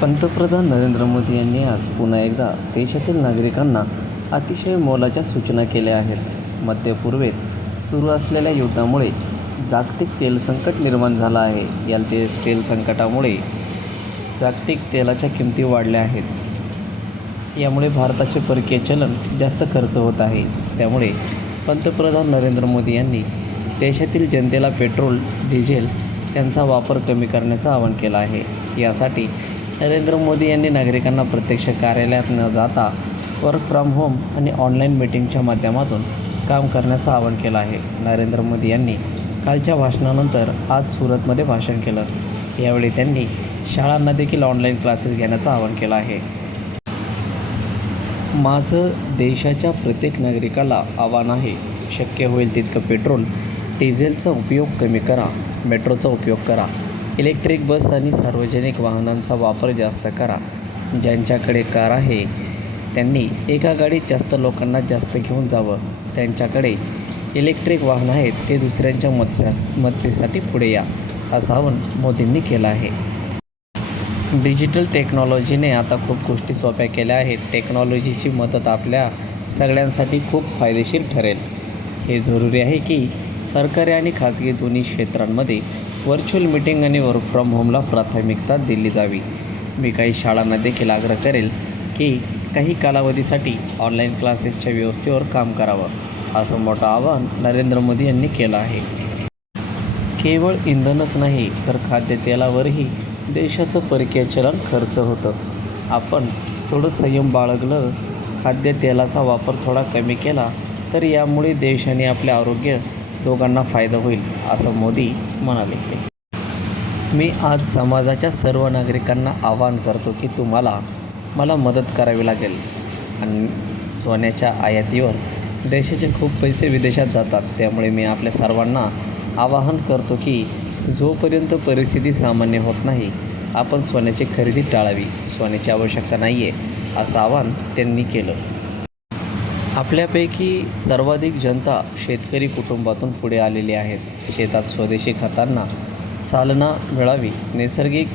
पंतप्रधान नरेंद्र मोदी यांनी आज पुन्हा एकदा देशातील नागरिकांना अतिशय मोलाच्या सूचना केल्या आहेत. मध्य पूर्वेत सुरू असलेल्या युद्धामुळे जागतिक तेल संकट निर्माण झालं आहे. या तेल संकटामुळे जागतिक तेलाच्या किमती वाढल्या आहेत. यामुळे भारताचे परकीय चलन जास्त खर्च होत आहे. त्यामुळे पंतप्रधान नरेंद्र मोदी यांनी देशातील जनतेला पेट्रोल, डिझेल यांचा वापर कमी करण्याचं आवाहन केलं आहे. यासाठी नरेंद्र मोदी यांनी नागरिकांना प्रत्यक्ष कार्यालयात न जाता वर्क फ्रॉम होम आणि ऑनलाईन मीटिंगच्या माध्यमातून काम करण्याचं आवाहन केलं आहे. नरेंद्र मोदी यांनी कालच्या भाषणानंतर आज सुरतमध्ये भाषण केलं. यावेळी त्यांनी शाळांना देखील ऑनलाईन क्लासेस घेण्याचं आवाहन केलं आहे. माझं देशाच्या प्रत्येक नागरिकाला आव्हान आहे, शक्य होईल तितकं पेट्रोल, डिझेलचा उपयोग कमी करा, मेट्रोचा उपयोग करा, इलेक्ट्रिक बस आणि सार्वजनिक वाहनांचा वापर जास्त करा. ज्यांच्याकडे कार आहे त्यांनी एका गाडीत जास्त लोकांना जास्त घेऊन जावं. त्यांच्याकडे इलेक्ट्रिक वाहन आहेत ते दुसऱ्यांच्या मदतीसाठी पुढे या, असं आवाहन मोदींनी केलं आहे. डिजिटल टेक्नॉलॉजीने आता खूप गोष्टी सोप्या केल्या आहेत. टेक्नॉलॉजीची मदत आपल्या सगळ्यांसाठी खूप फायदेशीर ठरेल. हे जरुरी आहे की सरकारी आणि खाजगी दोन्ही क्षेत्रांमध्ये व्हर्च्युअल मीटिंग आणि वर्क फ्रॉम होमला प्राथमिकता दिली जावी. मी काही शाळांना देखील आग्रह करेल की काही कालावधीसाठी ऑनलाईन क्लासेसच्या व्यवस्थेवर काम करावं, असं मोठं आवाहन नरेंद्र मोदी यांनी केलं आहे. केवळ इंधनच नाही तर खाद्यतेलावरही देशाचं परकीय चलन खर्च होतं. आपण थोडं संयम बाळगलं, खाद्यतेलाचा वापर थोडा कमी केला तर यामुळे देश आणि आपले आरोग्य दोघांना फायदा होईल, असं मोदी म्हणाले. मी आज समाजाच्या सर्व नागरिकांना आवाहन करतो की मला मदत करावी लागेल. आणि सोन्याच्या आयातीवर देशाचे खूप पैसे विदेशात जातात. त्यामुळे मी आपल्या सर्वांना आवाहन करतो की जोपर्यंत परिस्थिती सामान्य होत नाही आपण सोन्याची खरेदी टाळावी. सोन्याची आवश्यकता नाही आहे, असं आवाहन त्यांनी केलं. आपल्यापैकी सर्वाधिक जनता शेतकरी कुटुंबातून पुढे आलेली आहेत. शेतात स्वदेशी खतांना चालना मिळावी, नैसर्गिक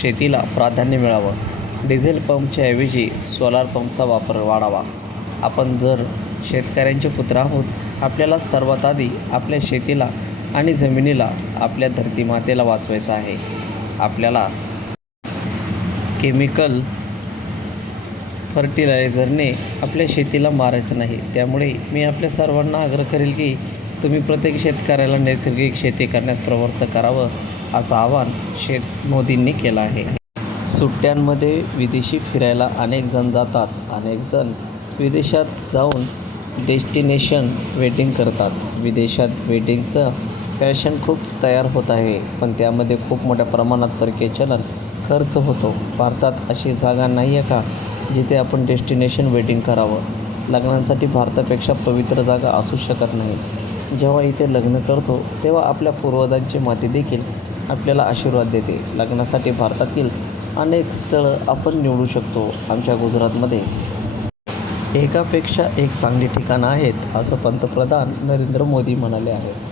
शेतीला प्राधान्य मिळावं, डिझेल पंपच्या ऐवजी सोलार पंपचा वापर वाढावा. आपण जर शेतकऱ्यांचे पुत्र आहोत, आपल्याला सर्वात आधी आपल्या शेतीला आणि जमिनीला, आपल्या धरतीमातेला वाचवायचं आहे. आपल्याला केमिकल फर्टिलायझरने आपल्या शेतीला मारायचं नाही. त्यामुळे मी आपल्या सर्वांना आग्रह करेल की तुम्ही प्रत्येक शेतकऱ्याला नैसर्गिक शेती करण्यास प्रवृत्त करावं, असं आवाहन मोदींनी केलं आहे. सुट्ट्यांमध्ये विदेशी फिरायला अनेक जण जातात. अनेक जण विदेशात जाऊन डेस्टिनेशन वेडिंग करतात. विदेशात वेडिंगचं फॅशन खूप तयार होत आहे, पण त्यामध्ये खूप मोठ्या प्रमाणात परकीय चलन खर्च होतो. भारतात अशी जागा नाही आहे का जिथे आपण डेस्टिनेशन वेडिंग करावं? लग्नांसाठी भारतापेक्षा पवित्र जागा असू शकत नाही. जेव्हा इथे लग्न करतो तेव्हा आपल्या पूर्वजांची माती देखील आपल्याला आशीर्वाद देते. लग्नासाठी भारतातील अनेक स्थळं आपण निवडू शकतो. आमच्या गुजरातमध्ये एकापेक्षा एक चांगली ठिकाणं आहेत, असं पंतप्रधान नरेंद्र मोदी म्हणाले आहेत.